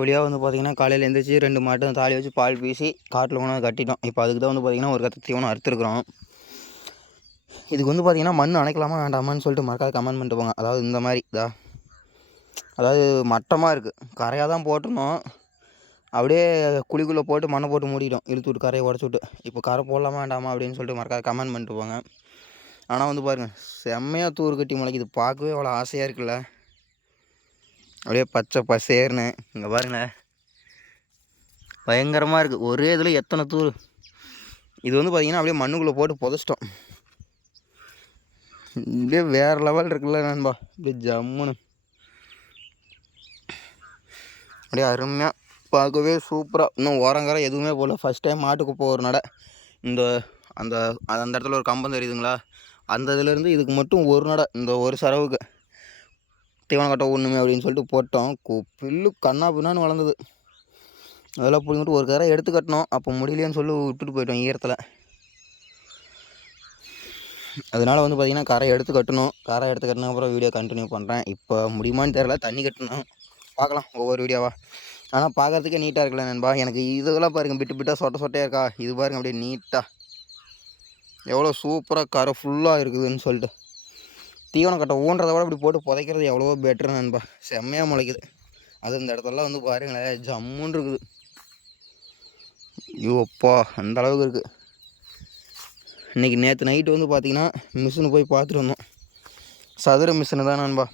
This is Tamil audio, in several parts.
வழியாக வந்து பார்த்திங்கன்னா காலையில் எழுந்திரிச்சி ரெண்டு மாட்டும் தாலி வச்சு பால் பீசி காட்டில் கொண்டு கட்டிட்டோம். இப்போ அதுக்கு தான் வந்து பார்த்திங்கன்னா ஒரு கத்த தீவனம் அறுத்துருக்குறோம். இதுக்கு வந்து பார்த்திங்கன்னா மண் அணைக்கலாமா வேண்டாமான்னு சொல்லிட்டு மறக்காத கமெண்ட் பண்ணிட்டு போங்க. அதாவது இந்த மாதிரி இதா. அதாவது மட்டமாக இருக்குது கரையாக தான் போட்டிருந்தோம். அப்படியே குழிக்குள்ளே போட்டு மண்ணை போட்டு மூடிட்டோம். இழுத்து விட்டு கரையை உடச்சி விட்டு. இப்போ கரை போடலாமா வேண்டாமா அப்படின்னு சொல்லிட்டு மறக்காத கமெண்ட் பண்ணிட்டு போங்க. ஆனால் வந்து பாருங்கள் செம்மையாக தூர் கட்டி முளைக்குது. பார்க்கவே அவ்வளோ ஆசையாக இருக்குல்ல. அப்படியே பச்சை பசேர்னு. இங்கே பாருங்களேன் பயங்கரமாக இருக்குது ஒரே இதில் எத்தனை தூர் இது வந்து பார்த்திங்கன்னா அப்படியே மண்ணுக்குள்ளே போட்டு புதைச்சிட்டோம். இப்படியே வேறு லெவல் இருக்குல்ல நண்பா. அப்படியே ஜம்முன்னு. அப்படியே அருமையாக பார்க்கவே சூப்பராக இன்னும் ஓரங்கரை எதுவுமே போகல ஃபஸ்ட் டைம் மாட்டுக்கு போகிற நட. இந்த அந்த அந்த இடத்துல ஒரு கம்பம் தெரியுதுங்களா? அந்த இதுலேருந்து இதுக்கு மட்டும் ஒரு நடை. இந்த ஒரு சரவுக்கு. தீவனம் கட்ட ஒன்றுமே அப்படின்னு சொல்லிட்டு போட்டோம். பில்லு கண்ணா பின்னான்னு வளர்ந்தது. அதெல்லாம் பிடிங்கிட்டு ஒரு கரை எடுத்து கட்டினோம். அப்போ முடியலையேன்னு சொல்லி விட்டுட்டு போயிட்டோம் ஈரத்தில். அதனால் வந்து பார்த்திங்கன்னா கரை எடுத்து கட்டணும். கரை எடுத்து கட்டின அப்புறம் வீடியோ கண்டினியூ பண்ணுறேன் இப்போ முடியுமான்னு தெரில தண்ணி கட்டணும். பார்க்கலாம் ஒவ்வொரு வீடியோவா ஆனால் பார்க்குறதுக்கே நீட்டாக இருக்குல்ல நண்பா. எனக்கு இதெல்லாம் பாருங்கள் பிட்டு பிட்டாக சொட்ட சொட்டையாக இருக்கா? இது பாருங்கள் அப்படியே நீட்டாக எவ்வளோ சூப்பராக கரை ஃபுல்லாக இருக்குதுன்னு சொல்லிட்டு. தீவனம் கட்டை ஊன்றதை விட இப்படி போட்டு புதைக்கிறது எவ்வளவோ பெட்ரு நண்பா. செம்மையாக முளைக்குது. அது இந்த இடத்துலலாம் வந்து பாருங்களேன் ஜம்முன்னு இருக்குது. ஐயோ அப்பா அந்த அளவுக்கு இருக்குது இன்றைக்கி நேற்று நைட்டு வந்து பார்த்திங்கன்னா மிஷினு போய் பார்த்துட்டு வந்தோம். சதுர மிஷினு தான் நண்பா.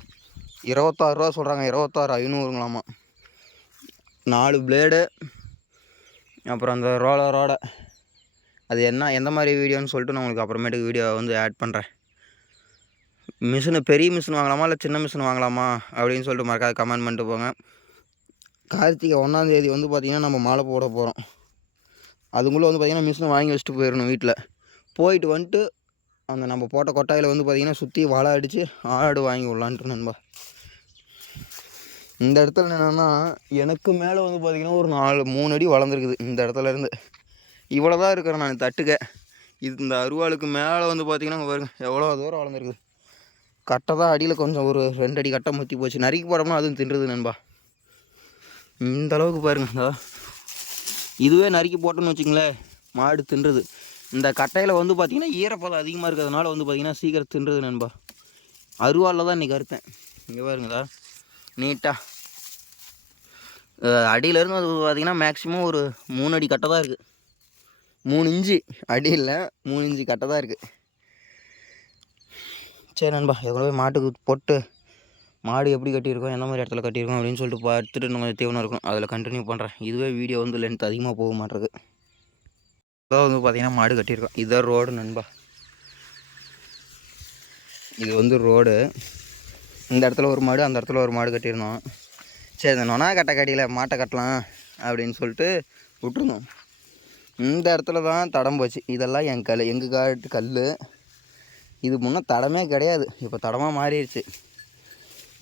இருபத்தாறுரூவா சொல்கிறாங்க இருபத்தாறு ஐநூறுங்களாமா. நாலு பிளேடு அப்புறம் அந்த ரோலரோட அது என்ன எந்த மாதிரி வீடியோன்னு சொல்லிட்டு நான் உங்களுக்கு அப்புறமேட்டுக்கு வீடியோ வந்து ஆட் பண்ணுறேன் மிஷினு பெரிய மிஷின் வாங்கலாமா இல்லை சின்ன மிஷின் வாங்கலாமா அப்படின்னு சொல்லிட்டு மறக்காத கமெண்ட் பண்ணிட்டு போங்க. கார்த்திகை ஒன்றாந்தேதி வந்து பார்த்திங்கன்னா நம்ம மாலை போட போகிறோம் அதுக்குள்ளே வந்து பார்த்திங்கன்னா மிஷினை வாங்கி வச்சுட்டு போயிடணும் வீட்டில் போயிட்டு வந்துட்டு அந்த நம்ம போட்ட கொட்டாயில் வந்து பார்த்திங்கன்னா சுற்றி வலை அடித்து ஆடு வாங்கி விட்லான்ட்டு நண்பா. இந்த இடத்துல என்னென்னா எனக்கு மேலே வந்து பார்த்திங்கன்னா ஒரு நாலு மூணு அடி வளர்ந்துருக்குது இந்த இடத்துல இருந்து. இவ்வளோ தான் இருக்கிறேன் நான் தட்டுக்க. இது இந்த அருவாளுக்கு மேலே வந்து பார்த்திங்கன்னா பாருங்க எவ்வளோ தூரம் வளர்ந்துருக்குது. கட்டை தான் அடியில் கொஞ்சம் ஒரு ரெண்டு அடி கட்டை முத்தி போச்சு. நறுக்கி போடோம்னா அதுவும் தின்றுது நண்பா. இந்த அளவுக்கு பாருங்க இதுவே நறுக்கி போட்டோன்னு வச்சுங்களேன் மாடு தின்றுது. இந்த கட்டையில் வந்து பார்த்திங்கன்னா ஈரப்பதம் அதிகமாக இருக்கிறதுனால வந்து பார்த்திங்கன்னா சீக்கிரம் தின்றுது நண்பா. அருவாளில் தான் இன்றைக்கி அறுத்தேன். இங்கே பாருங்கதா நீட்டாக அடியிலேருந்து அது பார்த்திங்கன்னா மேக்ஸிமம் ஒரு மூணு அடி கட்டை தான் இருக்குது மூணு இஞ்சி அடியில் மூணு இஞ்சி கட்டை தான் இருக்குது சரி நண்பா எவ்வளோ மாட்டுக்கு போட்டு மாடு எப்படி கட்டியிருக்கோம் எந்த மாதிரி இடத்துல கட்டியிருக்கோம் அப்படின்னு சொல்லிட்டு பார்த்துட்டு நம்ம தீவனம் இருக்கும் அதில் கண்டினியூ பண்ணுறேன் இதுவே வீடியோ வந்து லென்த் அதிகமாக போக மாட்டேருக்கு இதான் வந்து பார்த்திங்கன்னா மாடு கட்டியிருக்கோம். இதான் ரோடு நண்பா. இது வந்து ரோடு இந்த இடத்துல ஒரு மாடு அந்த இடத்துல ஒரு மாடு கட்டியிருந்தோம். சரி இந்த நொனா கட்ட கட்டியில் மாட்டை கட்டலாம் அப்படின்னு சொல்லிட்டு விட்டுருந்தோம். இந்த இடத்துல தான் தடம் போச்சு. இதெல்லாம் என் கல் எங்கள் காட்டு கல் இது முன்னே தடமே கிடையாது. இப்போ தடமாக மாறிடுச்சு.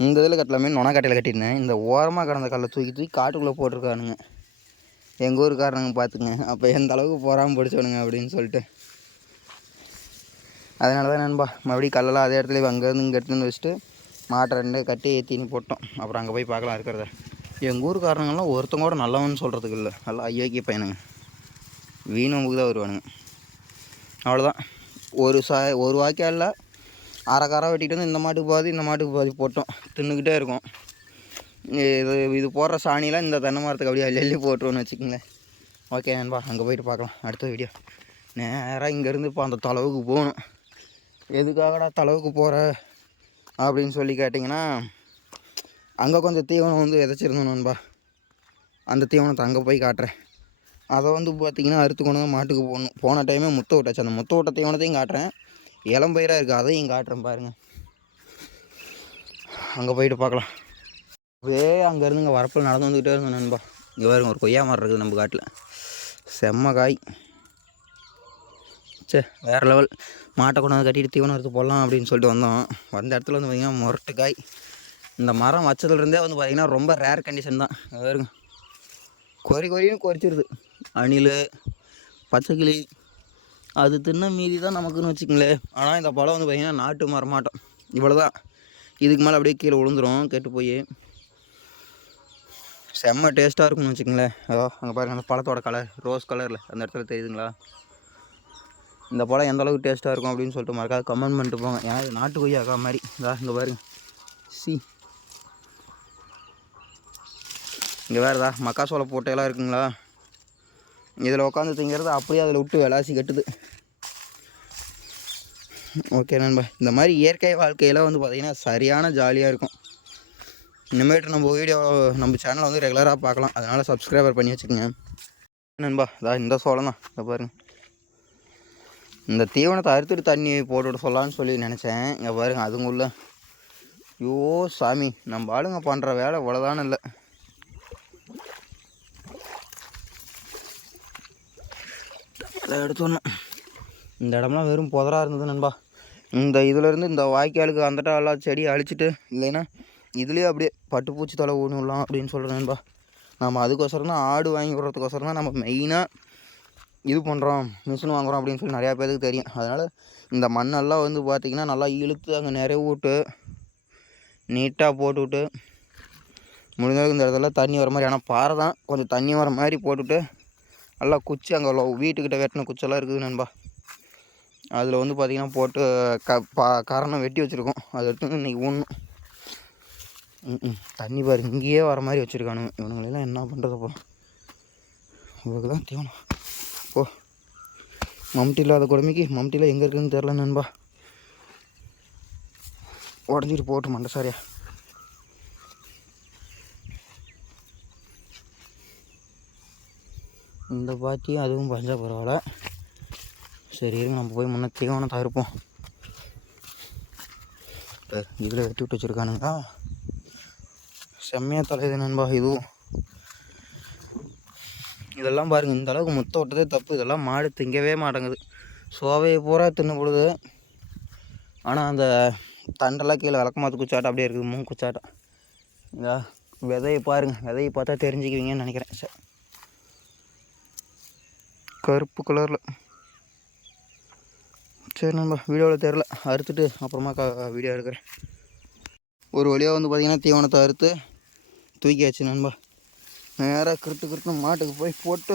இந்த இதில் கட்டலாமே நொனக்கட்டையில் கட்டியிருந்தேன். இந்த ஓரமாக கிடந்த கல்லை தூக்கி தூக்கி காட்டுக்குள்ளே போட்டிருக்கானுங்க. எங்கள் ஊருக்காரனுங்க பார்த்துங்க அப்போ எந்த அளவுக்கு போகாமல் பிடிச்சவனுங்க அப்படின்னு சொல்லிட்டு. அதனால தான் நண்பா மறுபடியும் கல்லெல்லாம் அதே இடத்துல அங்கேருந்து இங்கே எடுத்துன்னு வச்சுட்டு மாட்டை ரெண்டு கட்டி ஏற்றின்னு போட்டோம். அப்புறம் அங்கே போய் பார்க்கலாம் இருக்கிறத. எங்கள் ஊருக்காரனுங்கெல்லாம் ஒருத்தங்க கூட நல்லவன்னு சொல்கிறதுக்கு இல்லை. நல்லா ஐயோக்கிய பையனுங்க. வீணம்புக்கு தான் வருவானுங்க. அவ்வளோதான் ஒரு சா ஒரு வாய்க்காலில் அரை கரை வெட்டிட்டு வந்து இந்த மாட்டுக்கு பாதி இந்த மாட்டுக்கு பாதி போட்டோம். தின்னுக்கிட்டே இருக்கும். இது இது போடுற சாணியெலாம் இந்த தென்னை மரத்துக்கு அப்படியே அள்ளி அள்ளி போட்டுருவோன்னு வச்சுக்கோங்களேன். ஓகே நண்பா அங்கே போயிட்டு பார்க்கலாம். அடுத்த வீடியோ நேராக இங்கேருந்து இப்போ அந்த தொலைவுக்கு போகணும். எதுக்காகடா தொலைவுக்கு போகிற அப்படின்னு சொல்லி கேட்டிங்கன்னா அங்கே கொஞ்சம் தீவனம் வந்து விதைச்சிருந்தோம் நண்பா. அந்த தீவனத்தை அங்கே போய் காட்டுறேன். அதை வந்து பார்த்திங்கன்னா அறுத்து கொண்டு வந்து மாட்டுக்கு போகணும் போன டைமே முத்த விட்டாச்சு அந்த முத்த விட்ட தீவனத்தையும் காட்டுறேன். இளம்பயிராக இருக்குது அதையும் காட்டுறேன் பாருங்கள் அங்கே போயிட்டு பார்க்கலாம். வே அங்கேருந்து இங்கே வரப்பில் நடந்து வந்துக்கிட்டே இருந்தோம் நண்பா. இங்கே பாருங்க ஒரு கொய்யா மரம் இருக்குது நம்ம காட்டில். செம்ம காய். சே வேறு லெவல் மாட்டை கொண்டு வந்து கட்டிட்டு தீவனம் எடுத்து போடலாம் அப்படின்னு சொல்லிட்டு வந்தோம். வந்த இடத்துல வந்து பார்த்திங்கன்னா முரட்டு காய் இந்த மரம் வச்சதுலேருந்தே வந்து பார்த்திங்கன்னா ரொம்ப ரேர் கண்டிஷன் தான். பாருங்க. கொறி கொறியும் குறைச்சிருது அணில் பச்சைக்கிளி அது தின்ன மீதி தான் நமக்குன்னு வச்சுக்கங்களேன் ஆனால் இந்த பழம் வந்து பார்த்திங்கன்னா நாட்டு மரமாட்டோம். இவ்வளோ தான் இதுக்கு மேலே அப்படியே கீழே விழுந்துடும் கெட்டு போய். செம்ம டேஸ்ட்டாக இருக்கும்னு வச்சுக்கங்களேன் அதோ அங்கே பாருங்க அந்த பழத்தோட கலர் ரோஸ் கலரில் அந்த இடத்துல தெரியுதுங்களா? இந்த பழம் எந்த அளவுக்கு டேஸ்ட்டாக இருக்கும் அப்படின்னு சொல்லிட்டு மறக்காது கமெண்ட் பண்ணிட்டு போங்க. ஏன்னா இது நாட்டு கொய்யாக்கா மாதிரி. இதா இங்கே பாருங்கள் சி. இங்கே வேறுதா மக்காசோள போட்டையெல்லாம் இருக்குங்களா? இதில் உட்காந்து திங்கிறது அப்படியே அதில் விட்டு விளாசி கட்டுது. ஓகே நண்பா இந்த மாதிரி இயற்கை வாழ்க்கையில் வந்து பார்த்திங்கன்னா சரியான ஜாலியாக இருக்கும். இனிமேட்டு நம்ம வீடியோ நம்ம சேனலை வந்து ரெகுலராக பார்க்கலாம் அதனால் சப்ஸ்கிரைபர் பண்ணி வச்சுக்கோங்க. நண்பா இதா இந்த சோளம் தான். இதை பாருங்க. இந்த தீவனத்தை அறுத்துட்டு தண்ணி போட்டுவிட சொல்லலான்னு சொல்லி நினச்சேன். இங்கே பாருங்க அதுங்குள்ள ஐயோ சாமி நம்ம ஆளுங்க பண்ணுற வேலை இவ்வளோதானு இல்லை. அதை எடுத்துடணும். இந்த இடம்லாம் வெறும் புதராக இருந்தது நண்பா. இந்த இதுலேருந்து இந்த வாய்க்காலுக்கு வந்துட்டா எல்லாம் செடியை அழிச்சிட்டு இல்லைன்னா இதுலேயே அப்படியே பட்டுப்பூச்சி தொலை ஊனிடலாம் அப்படின்னு சொல்கிறேன் நண்பா. நம்ம அதுக்கோசரம் தான் ஆடு வாங்கி விட்றதுக்கோசரம் தான் நம்ம மெயினாக இது பண்ணுறோம் மிஷின் வாங்குகிறோம் அப்படின்னு சொல்லி நிறையா பேருக்கு தெரியும். அதனால் இந்த மண்ணெல்லாம் வந்து பார்த்திங்கன்னா நல்லா இழுத்து அங்கே நிறைய விட்டு நீட்டாக போட்டுவிட்டு முடிஞ்சளவுக்கு இந்த இடத்துல தண்ணி வர மாதிரி ஆனால் பாறை தான் கொஞ்சம் தண்ணி வர மாதிரி போட்டுவிட்டு நல்லா குச்சி அங்கே வீட்டுக்கிட்ட வெட்டின குச்செல்லாம் இருக்குது நண்பா. அதில் வந்து பார்த்திங்கன்னா போட்டு க பா கரணம் வெட்டி வச்சுருக்கோம். அதை எடுத்து இன்றைக்கி ஒன்றும் ம் தண்ணி பாரு இங்கேயே வர மாதிரி வச்சுருக்கானுங்க. இவனுங்களெல்லாம் என்ன பண்ணுறது அப்புறம் இவருக்கு தான் தீவனம். ஓ மம்டி இல்லாத கொடுமைக்கு மம்டியில் எங்கே இருக்குதுன்னு தெரில நண்பா. உடஞ்சிட்டு போட்டு மண்டை சாரியா இந்த பாத்தியும் அதுவும் பஞ்சா பரவாயில்ல. சரி இருங்க நம்ம போய் முன்னே தீவனம் தவிர்ப்போம். இதில் வெட்டி விட்டு வச்சுருக்கானுங்களா செம்மையாக தலையுது நண்பா இதுவும் இதெல்லாம் பாருங்கள் இந்த அளவுக்கு முத்த விட்டதே தப்பு. இதெல்லாம் மாடு திங்கவே மாட்டேங்குது. சோவையை பூரா தின்னு ஆனால் அந்த தண்டெல்லாம் கீழே விளக்கமாத்து குச்சாட்டம் அப்படியே இருக்குது மூணு குச்சாட்டம் இதா விதையை பாருங்கள் விதையை பார்த்தா தெரிஞ்சுக்குவீங்கன்னு நினைக்கிறேன். சரி கருப்பு கலரில் சரி நம்ம வீடியோவில் தெரில. அறுத்துட்டு அப்புறமா க வீடியோ எடுக்கிறேன். ஒரு வழியாக வந்து பார்த்திங்கன்னா தீவனத்தை அறுத்து தூக்கியாச்சு நண்பா. நேராக கிருத்து கிருத்து மாட்டுக்கு போய் போட்டு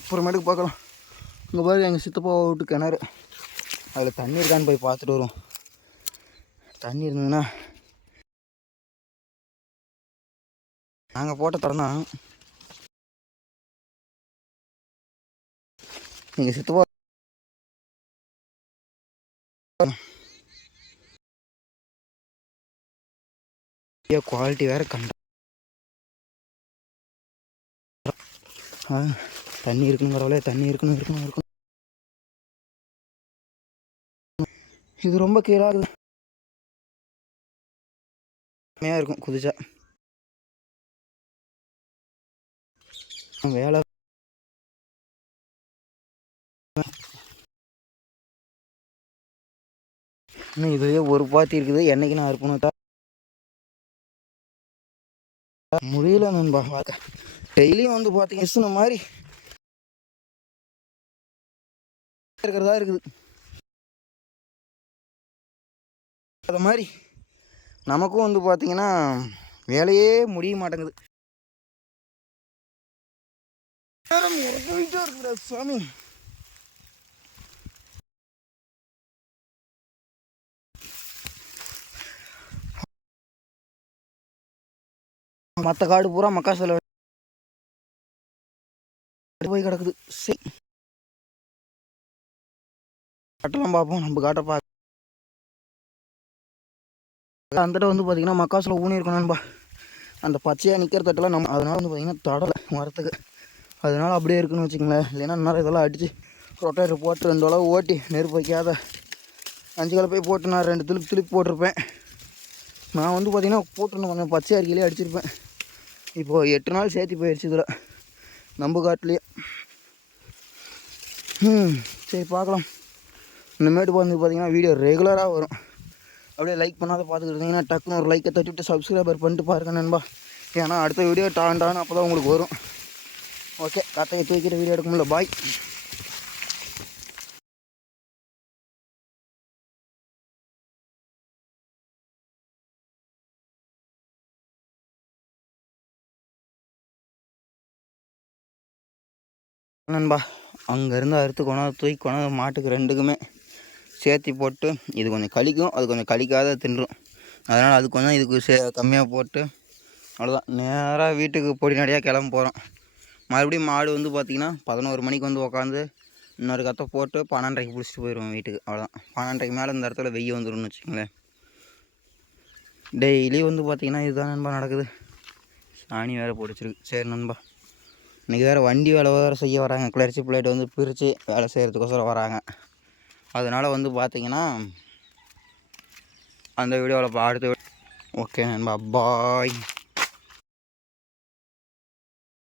அப்புறமேட்டுக்கு பார்க்கலாம். இங்கே பாருங்க எங்கள் சித்தப்பா விட்டு கிணறு. அதில் தண்ணி இருக்கான்னு போய் பார்த்துட்டு வருவோம். தண்ணி இருந்ததுன்னா நாங்கள் போட்ட தரம் எங்கள் சித்தப்பா குவாலிட்டி வேறு கண்ட தண்ணி இருக்குங்கிறவளே தண்ணி இருக்கணும் இருக்கணும் இருக்கணும் இது ரொம்ப கீழாகுது இருக்கும் குதிச்சா வேலை இன்னும் இதுவே ஒரு பாத்தி இருக்குது. என்னைக்கு நான் இருப்பணும் முடியல நண்பா. பார்க்க டெய்லியும் வந்து பார்த்தீங்க சொன்ன மாதிரி இருக்கிறதா இருக்குது. அது மாதிரி நமக்கும் வந்து பார்த்தீங்கன்னா வேலையே முடிய மாட்டேங்குது. சுவாமி. மற்ற காடு பூரா மக்காசோல போய் கிடக்குது. சரி. காட்டெல்லாம் பார்ப்போம் நம்ம காட்டை பார்க்க அந்த வந்து பார்த்தீங்கன்னா மக்காசில் ஊனி இருக்கணும்பா அந்த பச்சையாக நிற்கிற தட்டெல்லாம் நம்ம அதனால் வந்து பார்த்திங்கன்னா தடலை மரத்துக்கு. அதனால் அப்படியே இருக்குன்னு வச்சுக்கங்களேன். இல்லைன்னா இன்னும் இதெல்லாம் அடித்து ரொட்டேட்டர் போட்டு ரெண்டு அளவு ஓட்டி நெருப்பு வைக்காத அஞ்சு கலை போய் போட்டு நான் ரெண்டு துளுக்கு துளுக்கு போட்டிருப்பேன். நான் வந்து பார்த்திங்கன்னா போட்டுருந்தேன் கொஞ்சம் பச்சையாக இருக்கையிலே அடிச்சிருப்பேன். இப்போது எட்டு நாள் சேர்த்து போயிடுச்சு இதில் நம்ம காட்டிலேயே. ம் சரி பார்க்கலாம். இனிமேட்டு வந்து பார்த்தீங்கன்னா வீடியோ ரெகுலராக வரும். அப்படியே லைக் பண்ணாத பார்த்துக்கிட்டு இருந்தீங்கன்னா டக்குன்னு ஒரு லைக்கை தட்டிவிட்டு சப்ஸ்கிரைபர் பண்ணிட்டு பாருங்க நண்பா. ஏன்னா அடுத்த வீடியோ டான் டான் அப்போ தான் உங்களுக்கு வரும். ஓகே கத்தையை தூக்கிட்டு வீடியோ எடுக்க முடியல. பாய் நண்பா அங்கேருந்து அறுத்து கொண்டாந்து தூக்கி கொண்டாந்து மாட்டுக்கு ரெண்டுக்குமே சேர்த்தி போட்டு இது கொஞ்சம் கழிக்கும் அது கொஞ்சம் கழிக்காத தின்றும். அதனால் அது கொஞ்சம் இதுக்கு சே கம்மியாக போட்டு அவ்வளோதான் நேராக வீட்டுக்கு பொடி நடையாக கிளம்ப போகிறோம் மறுபடியும் மாடு வந்து பார்த்திங்கன்னா பதினோரு மணிக்கு வந்து உக்காந்து இன்னொரு கத்தை போட்டு பன்னெண்டரைக்கு பிடிச்சிட்டு போயிடுவோம் வீட்டுக்கு. அவ்வளோதான் பன்னெண்டரைக்கு மேலே இந்த இடத்துல வெய்ய வந்துடும்னு வச்சுக்கோங்களேன். டெய்லி வந்து பார்த்திங்கன்னா இதுதான் நண்பா நடக்குது. சாணி வேறு பிடிச்சிருக்கு சரி நண்பா. இன்றைக்கி வேறு வண்டி வேலை வேறு செய்ய வராங்க. கிளர்ச்சி பிளேட் வந்து பிரித்து வேலை செய்கிறதுக்கோசரம் வராங்க. அதனால் வந்து பார்த்திங்கன்னா அந்த வீடியோவில் அடுத்த ஓகே நண்பா பாய்.